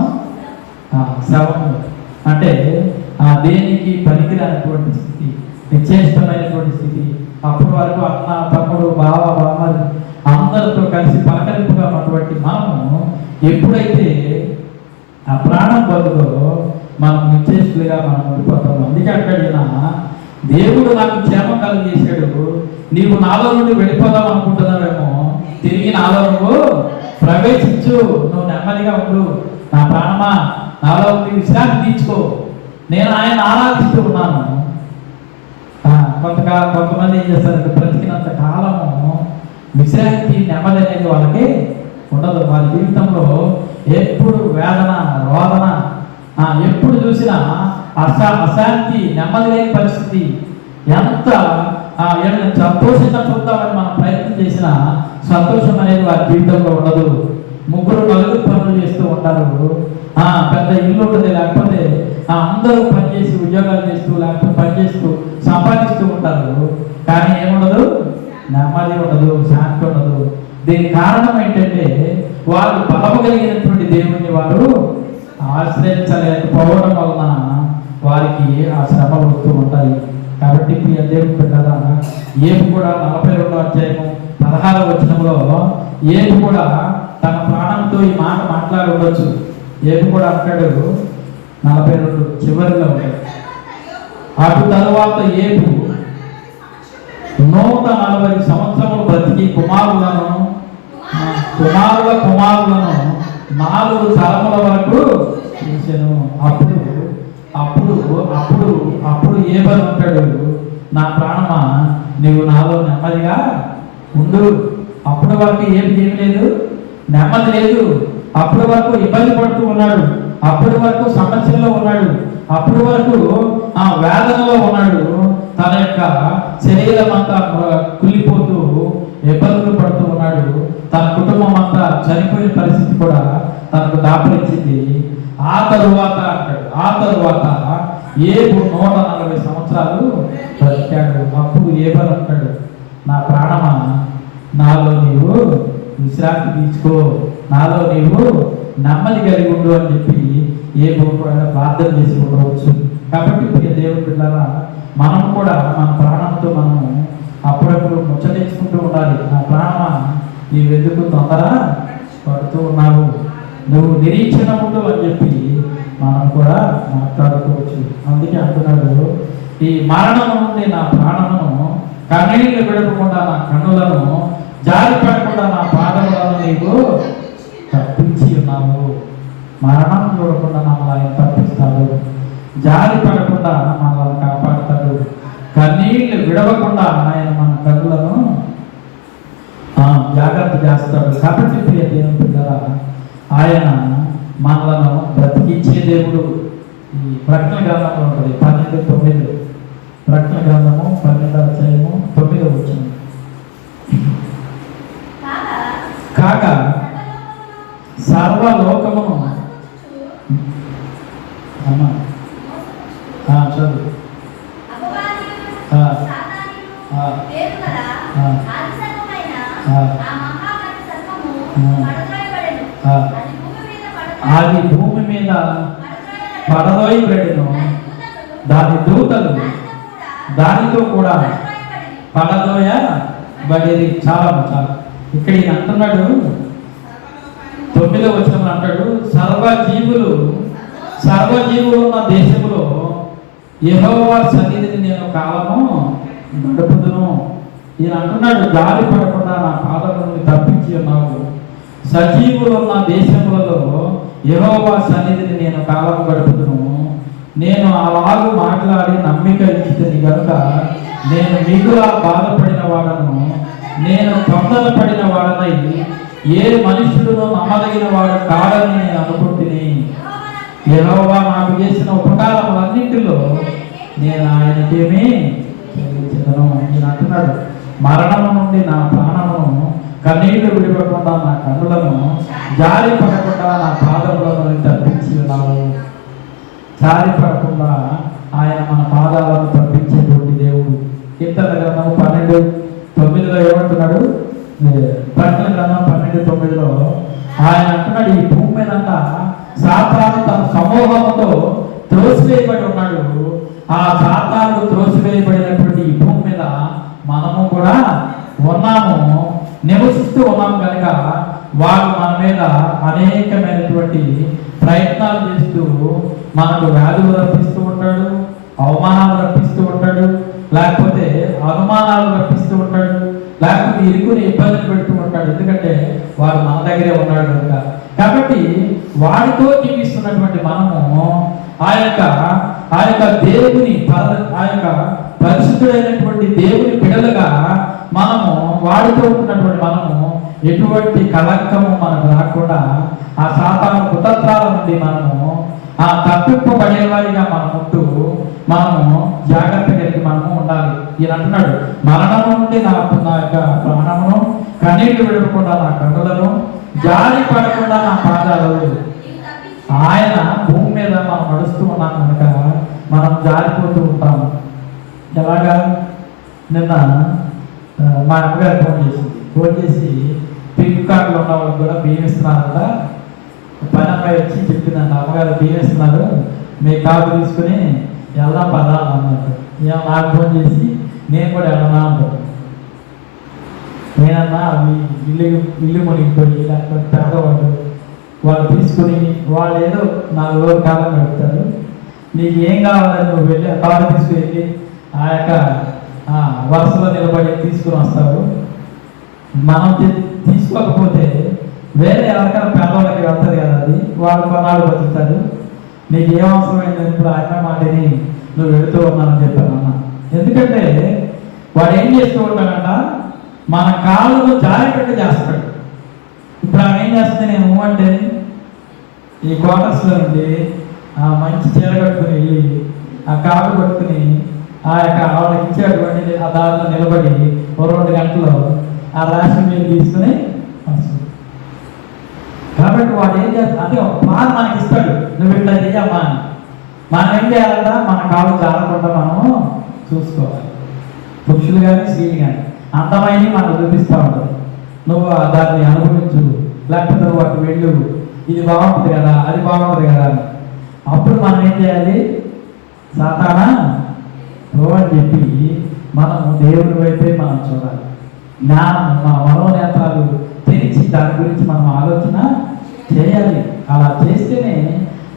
శవము. అంటే దేనికి పనికిరానటువంటి స్థితి, నిశ్చేష్టమైనటువంటి స్థితి. అప్పటి వరకు అన్న, తమ్ముడు, బావ, బామ్మలు అందరితో కలిసి పలకరింపుగా ఉన్నటువంటి మనము ఎప్పుడైతే ఆ ప్రాణం బదులో మనం నిశ్చేష్టులుగా మనం ఉండిపోతాము. అందుకే అంటాడు, దేవుడు నాకు క్షేమం కలిగేశాడు, నీవు నాలో నుండి వెళ్ళిపోదాం అనుకుంటున్నావేమో, తిరిగి నాలో నువ్వు ప్రవేశించు, నువ్వు నెమ్మదిగా ఉండు, నా ప్రాణమా నాలో ఉండి విశ్రాంతి తీర్చుకో, నేను ఆయన ఆరాధిస్తూ ఉన్నాను. కొంతమంది ఏం చేస్తారంటే బ్రతికినంత కాలము విశ్రాంతి, నెమ్మది అనేది వాళ్ళకి ఉండదు. వాళ్ళ జీవితంలో ఎప్పుడు వేదన, రోదన, ఎప్పుడు చూసినా అశాంతి, నెమ్మది లేని పరిస్థితి. ఎంత సంతోషంగా చూద్దామని మనం ప్రయత్నం చేసినా సంతోషం అనేది వారి జీవితంలో ఉండదు. ముగ్గురు నలుగురు పనులు చేస్తూ ఉంటారు, పెద్ద ఇల్లు ఉంటుంది, లేకపోతే అందరూ పనిచేసి ఉద్యోగాలు చేస్తూ లేకపోతే పనిచేస్తూ సంపాదిస్తూ ఉంటారు, కానీ ఏముండదు? నెమ్మది ఉండదు, శాంతి ఉండదు. దీనికి కారణం ఏంటంటే వారు బలము కలిగినటువంటి దేవుణ్ణి వారు ఆశ్రయించలేకపోవడం వలన వారికి ఆ శ్రమలు వస్తూ ఉంటాయి. కాబట్టి ప్రియ దేవుని బిడ్డలారా, ఏబు కూడా 42వ అధ్యాయము 16వ వచనంలో ఏబు కూడా తన ప్రాణంతో ఈ మాట మాట్లాడి ఉండొచ్చు. ఏబు కూడా అంటాడు 42 చివరిలో ఉంటాడు, అటు తరువాత ఏబు 140 సంవత్సరములు బ్రతికి కుమారుల కుమారులను 4 తరముల వరకు చేశాను. అప్పుడు ఏబరు అంటాడు, నా ప్రాణమా నీవు నాలో నెమ్మదిగా ఉండు. అప్పటి వరకు ఏమి లేదు, నెమ్మది లేదు. అప్పటి వరకు ఇబ్బంది పడుతూ ఉన్నాడు, అప్పటి వరకు సమస్యల్లో ఉన్నాడు, అప్పటి వరకు వేదనలో ఉన్నాడు. తన యొక్క శరీరం అంతా కుళ్ళిపోతూ ఇబ్బందులు పడుతూ ఉన్నాడు. తన కుటుంబం అంతా చనిపోయిన పరిస్థితి కూడా తనకు దాపరించింది. ఆ తరువాత ఏబు 140 సంవత్సరాలు బ్రతికాడు. అప్పుడు ఏబరు అంటాడు, నా ప్రాణమా నాలో నీవు విశ్రాంతి తీర్చుకో, నాలో నీవు నెమ్మది కలిగి ఉండు అని చెప్పి ఏబు ప్రార్థన చేసి ఉండవచ్చు. కాబట్టి ప్రియ దేవుని బిడ్డలారా, మనం కూడా మన ప్రాణంతో మనము అప్పుడప్పుడు ముచ్చటించుకుంటూ ఉండాలి. నా ప్రాణమా నీవెందుకు తొందర పడుతూ ఉన్నావు, నువ్వు నిరీక్షణ ఉండు అని చెప్పి మనం కూడా మాట్లాడుకోవచ్చు. అందుకే అంటున్నాడు, ఈ మరణము నుండి నా ప్రాణమును, కన్నీళ్లు విడవకుండా నా కన్నులను, జారి పడకుండా నా పాదములను నీవు తప్పించి ఉన్నావు. మరణం చూడకుండా మమ్మల్ని ఆయన తప్పిస్తాడు, జారి పడకుండా మనల్ని కాపాడుతాడు, కన్నీళ్లు విడవకుండా ఆయన మన కన్నులను జాగ్రత్త చేస్తాడు. కాబట్టి ప్రియ దేవుని పిల్లరా, ఆయన మనలను బ్రతికించే దేవుడు. ఈ ప్రకటన గ్రంథంలో ఉంటుంది 12:9. ప్రకటన గ్రంథము 12:9 కాగా సర్వలోకమును చదువు అది భూమి మీద పడదోయబడెను, దాని దూతలు దానితో కూడా పడదోయబడేది. చాలా చాలా ఇక్కడ ఈయన అంటున్నాడు, 9వ వచనంలో అంటాడు, సర్వజీవులు ఉన్న దేశంలో యెహోవా సన్నిధిని నేను కాలము గడుపుదును. ఈయన అంటున్నాడు, జారి పడకుండా నా పాదములను తప్పించి ఉన్నావు. సజీవులు ఉన్న దేశములలో యెహోవా సన్నిధిని నేను కాలము గడుపుదును. నేను అలాగూ మాట్లాడి నమ్మిక ఇచ్చితిని కనుక నేను మిగులా బాధపడిన వాడను, నేను తొందర పడిన వాడనై ఏ మనుషుడును నమ్మదగిన వాడు కాడని నేను అనుకుంటుని. యెహోవా నాకు చేసిన ఉపకారములన్నింటిలో నేను ఆయనకేమీ చెల్లించదను. నేను అంటున్నాడు, మరణము నుండి నా ప్రాణమును, కన్నీళ్లు విడిపడకుండా నా కన్నులను, జారి పడకుండా నా పాదములను తప్పించి ఉన్నావు. జారి పడకుండా ఆయన మన పాదాలను తప్పించేటువంటి దేవుడు. కీర్తన గ్రంథము 12:9 ఏమంటున్నాడు? ప్రకటన గ్రంథం 12:9 ఆయన అంటున్నాడు, ఈ భూమి మీదంతా సాతాను తన సమూహంతో త్రోసివేయబడి ఉన్నాడు. ఆ సాతాను త్రోసివేయబడినటువంటి ఈ భూమి మీద మనము కూడా ఉన్నాము, నివసిస్తూ ఉన్నాము. కనుక వాడు మన మీద అనేకమైనటువంటి ప్రయత్నాలు చేస్తూ మనకు వ్యాధులు రప్పిస్తూ ఉంటాడు, అవమానాలు రప్పిస్తూ ఉంటాడు, లేకపోతే అనుమానాలు రప్పిస్తూ ఉంటాడు, లేకపోతే ఇరుకుని ఇబ్బందులు పెడుతూ ఉంటాడు. ఎందుకంటే వాడు మన దగ్గరే ఉన్నాడు కనుక. కాబట్టి వాడితో జీవిస్తున్నటువంటి మనము ఆ యొక్క దేవుని ఆ యొక్క పరిశుద్ధుడైనటువంటి దేవుని బిడ్డలుగా మనము వాడితో ఉంటున్నటువంటి మనము ఎటువంటి కళంకము మనకు రాకుండా ఆ సాతాను కుతంత్రాల నుండి మనము ఆ తప్పింపబడేవారిగా మనం ఉంటూ మనము జాగ్రత్త కలిగి మనము ఉండాలి. ఈయన అంటున్నాడు, మరణము నుండి నా యొక్క ప్రాణమును, కన్నీళ్లు విడవకుండా నా కన్నులను, జారి పడకుండా నా పాదాలు. ఆయన భూమి మీద మనం నడుస్తూ ఉన్నాం కనుక మనం జారిపోతూ ఉంటాము. ఎలాగా? నిన్న మా అమ్మగారు ఫోన్ చేసి ఫ్లిప్కార్ట్లో ఉన్న వాళ్ళకి కూడా బియ్యం ఇస్తున్నారంట. పని అమ్మాయి వచ్చి చెప్పిందంట, అమ్మగారు బియ్యం ఇస్తున్నారు, మీ కాపు తీసుకుని వెళ్దాం పదా అన్నట్టు. నాకు ఫోన్ చేసి నేను కూడా వెళ్ళనా అంటారు. నేనన్నా ఇల్లు మునిగిపోయి లేకపోతే పేదవాళ్ళు వాళ్ళు తీసుకుని వాళ్ళు ఏదో 4 రోజుల కాలం గడుపుతారు. నీకు ఏం కావాలని నువ్వు వెళ్ళి ఆ కారు తీసుకువెళ్ళి ఆ యొక్క వరుసలో నిలబడి తీసుకుని వస్తావు. మనం తీసుకోకపోతే వేరే ఎవరికైనా పేదవాళ్ళకి వెళ్తుంది కదా, అది వాళ్ళు కొన్నాళ్ళు బతుకుతారు. నీకు ఏం అవసరమైంది ఇప్పుడు ఆయన మాటని నువ్వు వెళుతూ ఉన్నానని చెప్పాను అన్న. ఎందుకంటే వాడు ఏం చేస్తూ ఉంటాడంట, మన కాళ్ళను జారిపెట్టి చేస్తాడు. ఇప్పుడు ఆమె ఏం చేస్తుంది, నేను అంటే ఈ క్వార్టర్స్లో నుండి ఆ మంచి చీర కట్టుకుని వెళ్ళి ఆ కాపు కట్టుకుని ఆ యొక్క ఆవిడకి ఇచ్చేటువంటి ఆ దారిలో నిలబడి 2 గంటలు ఆ రాశి మీద తీసుకుని వస్తుంది. కాబట్టి వాడు ఏం చేస్తాడు అంటే ఒక ప్లాన్ మనకి ఇస్తాడు, నువ్వు ఇట్లా చెయ్యమ్మా అని. మనం ఏం చేయాలంట, మన కాళ్ళు జారకుండా మనము చూసుకోవాలి. పురుషులు కానీ స్త్రీలు కానీ అందమైనవి మనకు చూపిస్తూ ఉంటుంది. నువ్వు దాన్ని అనుభవించు, లేకపోతే నువ్వు అటు వెళ్ళు, ఇది బాగుంటుంది కదా, అది బాగుంటుంది కదా అని. అప్పుడు మనం ఏం చేయాలి, సాతానా అని చెప్పి మనము దేవుడి వైపే మనం చూడాలి. జ్ఞానం మన మనోనేత్రాలు తెరిచి దాని గురించి మనం ఆలోచన చేయాలి. అలా చేస్తేనే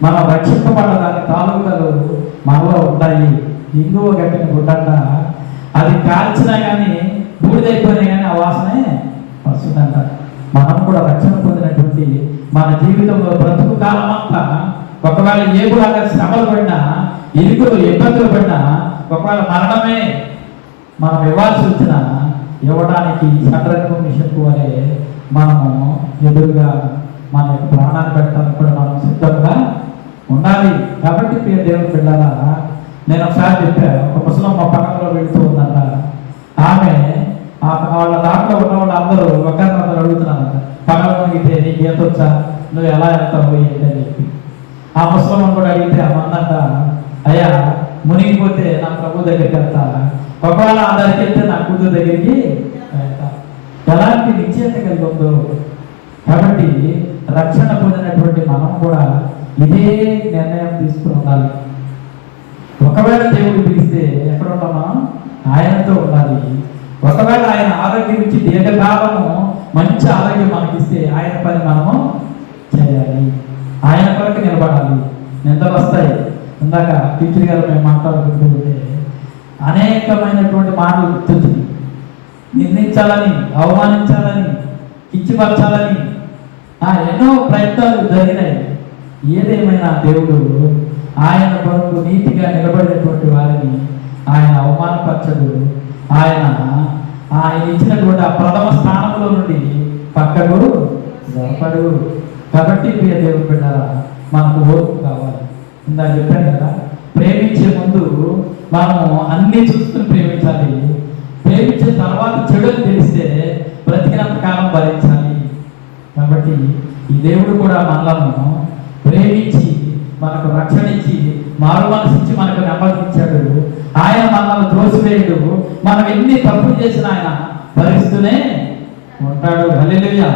మనం రక్షింపబడడానికి తాలూకాలు మనలో ఉంటాయి. ఇంగువ కట్టిన గుడ్డంట, అది కాల్చినా కానీ బూడిదైపోయినా కానీ ఆ వాసనే వస్తుందంట. మనం కూడా రక్షణ పొందినటువంటి మన జీవితంలో బ్రతుకు కాలం అంతా ఒకవేళ ఏబులాగా శ్రమలు పడినా, ఇరుకులు ఇబ్బందులు పడినా, ఒకవేళ మరణమే మనం ఇవ్వాల్సి వచ్చినా ఇవ్వడానికి షడ్రకు మిషన్కు వలె మనము ఎదురుగా మన యొక్క ప్రాణాన్ని పెట్టడానికి కూడా మనం సిద్ధంగా ఉండాలి. కాబట్టి ప్రియ దేవుని పిల్లరా, నేను ఒకసారి చెప్పాను, ఒక ముసలం మా పక్కనలో వెళుతూ ఉందంట. ఆమె వాళ్ళ దాంట్లో ఉన్న వాళ్ళు అందరూ ఒకరినొకరు అడుగుతున్నారంట, పగల మునిగితే నీకు ఈత వచ్చా, నువ్వు ఎలా వెళ్తావు ఏంటి అని చెప్పి. ఆ ముసలం కూడా అడిగితే అమ్మందంట, అయ్యా మునిగిపోతే నా ప్రభు దగ్గరికి వెళ్తా, ఒకవేళ ఆ దగ్గరికి వెళ్తే నా కూతురు దగ్గరికి వెళ్తా. ఎలాంటి నిశ్చయత కలిగి ఉందో. కాబట్టి రక్షణ పొందినటువంటి మనం కూడా ఇదే నిర్ణయం తీసుకుని ఉండాలి. ఒకవేళ దేవుడు పిలిస్తే ఎక్కడ ఉంటామా? ఆయనతో ఉండాలి. ఒకవేళ ఆయన ఆరోగ్యం ఇచ్చి దీర్ఘకాలము మంచి ఆరోగ్యం మనకిస్తే ఆయన పని మనము చేయాలి, ఆయన కొరకు నిలబడాలి. నిందలు వస్తాయి. ఇందాక టీచర్ గారు మేము మాట్లాడుకుంటూ ఉంటే అనేకమైనటువంటి మాటలు గుర్తొచ్చింది. నిందించాలని, అవమానించాలని, కిచ్చిపరచాలని ఎన్నో ప్రయత్నాలు జరిగినాయి. ఏదేమైనా దేవుడు ఆయన కొరకు నీతిగా నిలబడినటువంటి వారిని ఆయన అవమానపరచడు. ఆయన ఇచ్చినటువంటి ఆ ప్రథమ స్థానంలో నుండి పక్కకు జరపడు. కాబట్టి ప్రియ దేవుడు బిడ్డలారా, మనకు ఓర్పు కావాలి. ఇందాక చెప్పాను కదా, ప్రేమించే ముందు మనము అన్నీ చూసుకుని ప్రేమించాలి. ప్రేమించిన తర్వాత చెడుని తెలిస్తే బ్రతికినంత కాలం భరించాలి. కాబట్టి ఈ దేవుడు కూడా మనలను ప్రేమించి మనకు రక్షణ ఇచ్చి మారు మనసు ఇచ్చి మనకు నెమ్మదించాడు. ఆయన మనల్ని త్రోసివేయడు. మనం ఎన్ని తప్పులు చేసినా ఆయన భరిస్తూనే ఉంటాడు. హల్లెలూయా.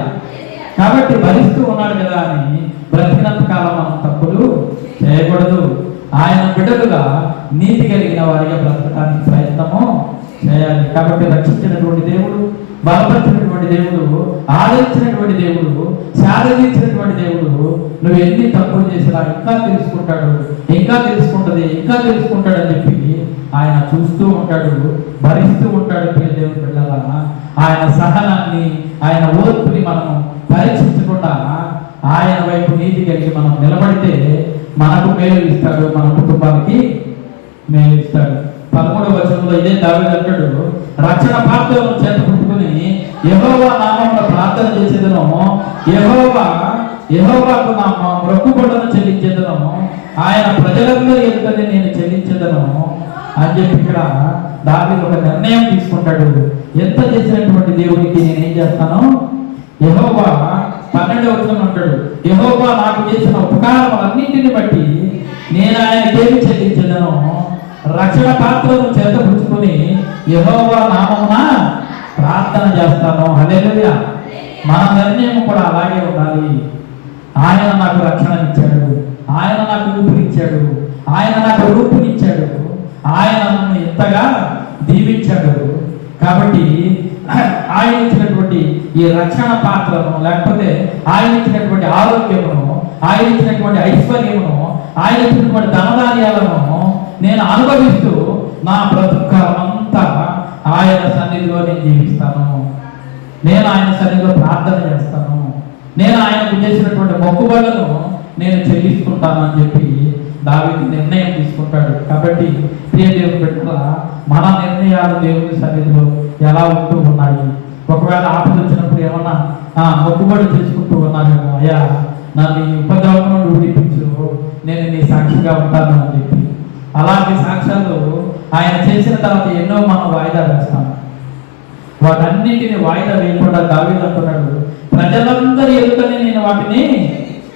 కాబట్టి భరిస్తూ ఉన్నాడు కదా అని బ్రతికినంత కాలం మనం తప్పులు చేయకూడదు. ఆయన బిడ్డలుగా నీతి కలిగిన వారిగా బ్రతకడానికి ప్రయత్నము చేయాలి. కాబట్టి రక్షించినటువంటి దేవుడు, బలపరిచినటువంటి దేవుడు, ఆదరించినటువంటి దేవుడు, శారీరించినటువంటి దేవుడు నువ్వు ఎన్ని తప్పులు చేసినా ఇంకా తెలుసుకుంటాడు, ఇంకా తెలుసుకుంటది, ఇంకా తెలుసుకుంటాడు అని చెప్పి ఆయన చూస్తూ ఉంటాడు, భరిస్తూ ఉంటాడు. ప్రియ దేవుని బిడ్డలారా, ఆయన సహనాన్ని, ఆయన ఓర్పుని మనం పరీక్షించకుండా ఆయన వైపు నీతి కలిగి మనం నిలబడితే మనకు మేలు ఇస్తాడు, మన కుటుంబానికి మేలు ఇస్తాడు. 13వ వచనంలో ఇదే దావీదు అంటాడు, రక్షణ పాత్రలను చేత పట్టుకుని యెహోవా నామమున ప్రార్థన చేసేదను, యెహోవాకు నా మొక్కుబడులను చెల్లించేదను, ఆయన ప్రజలందరూ ఎదుటనే నేను చెల్లించేదను అని చెప్పి ఇక్కడ దావీదు ఒక నిర్ణయం తీసుకుంటాడు. ఎంత చేసినటువంటి దేవుడికి నేనేం చేస్తాను? యెహోవా 12వ వచనం అంటాడు, యెహోవా నాకు చేసిన ఉపకారములన్నింటిని బట్టి నేను ఆయనకేమి చెల్లించేదను, రక్షణ పాత్రను చేతపుచ్చుకొని యెహోవా నామమున ప్రార్థన చేస్తాను. హల్లెలూయా. మన నిర్ణయం కూడా అలాగే ఉండాలి. ఆయన నాకు రక్షణ ఇచ్చాడు, ఆయన నాకు ఊపిరిచ్చాడు, ఆయన నాకు రూపునిచ్చాడు, ఆయన నన్ను ఎంతగా దీవించాడు. కాబట్టి ఆయన ఇచ్చినటువంటి ఈ రక్షణ పాత్రను, లేకపోతే ఆయన ఇచ్చినటువంటి ఆరోగ్యమును, ఆయన ఇచ్చినటువంటి ఐశ్వర్యమును, ఆయన ఇచ్చినటువంటి ధనధాన్యాలను నేను అనుభవిస్తూ నా బ్రతుకాలమంతా ఆయన సన్నిధిలో నేను జీవిస్తాను. నేను ఆయన సన్నిధిలో ప్రార్థన చేస్తాను. నేను ఆయనకు చేసినటువంటి మొక్కుబడులను నేను చెల్లిస్తుంటాను అని చెప్పి దావీదు నిర్ణయం తీసుకుంటాడు. కాబట్టి ప్రియ దేవుని బిడ్డలారా, మన నిర్ణయాలు దేవుని సన్నిధిలో ఎలా ఉంటూ ఉన్నాయి? ఒకవేళ ఆపద వచ్చినప్పుడు ఏమన్నా మొక్కుబడి చేసుకుంటూ ఉన్నాను, అయ్యా నన్ను ఈ ఉపద్రవం నుండి విడిపించు, నేను నీ సాక్షిగా ఉంటాను అని చెప్పి అలాంటి సాక్ష్యాలు ఆయన చేసిన తర్వాత ఎన్నో మనం వాయిదా వేస్తాం. వాటన్నింటిని వాయిదా వేయకుండా దావీదు అంటున్నాడు, ప్రజలందరి ఎదుటనే నేను వాటిని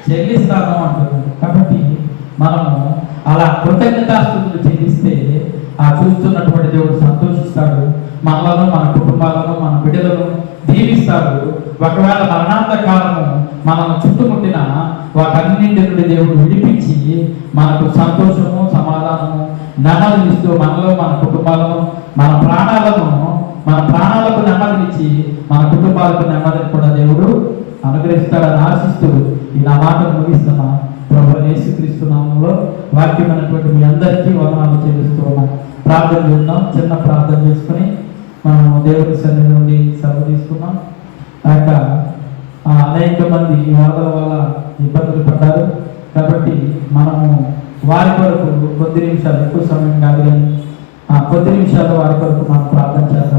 చెల్లిస్తాను అంటున్నాడు. కాబట్టి మనము అలా కృతజ్ఞతాస్తుతులు చెల్లిస్తే ఆ చూస్తున్నటువంటి దేవుడు సంతోషిస్తాడు. మనలను, మన కుటుంబాలను, మన బిడ్డలను దీవిస్తాడు. ఒకవేళ మరణాంత కాలము మనము చుట్టుముట్టిన వాటన్నింటి నుండి దేవుడు విడిపించి మనకు సంతోషము, సమాధానము, నెమ్మదినిస్తూ మనలో, మన కుటుంబాలను, మన ప్రాణాలకు నెమ్మదినిచ్చి మన కుటుంబాలకు నెమ్మదిని కూడా దేవుడు అనుగ్రహిస్తాడని ఆశిస్తూ ఈ నా మాటను ముగిస్తున్నా. ప్రభువైన యేసుక్రీస్తు నామములో వాక్యమైనటువంటి మీ అందరికీ వందనాలు చెల్లిస్తూ ఉన్నా. మాటలు విన్నాం. చిన్న ప్రార్థన చేసుకుని మనం దేవుని సన్నిధి నుండి సెలవు తీసుకున్నాం. ఆ యొక్క అనేక మంది ఈ వరదల వల్ల ఇబ్బందులు పడ్డారు. కాబట్టి మనము వారి కొరకు కొద్ది నిమిషాలు, ఎక్కువ సమయం కాదు కానీ కొద్ది నిమిషాలు వారి కొరకు మనం ప్రార్థన చేస్తాం.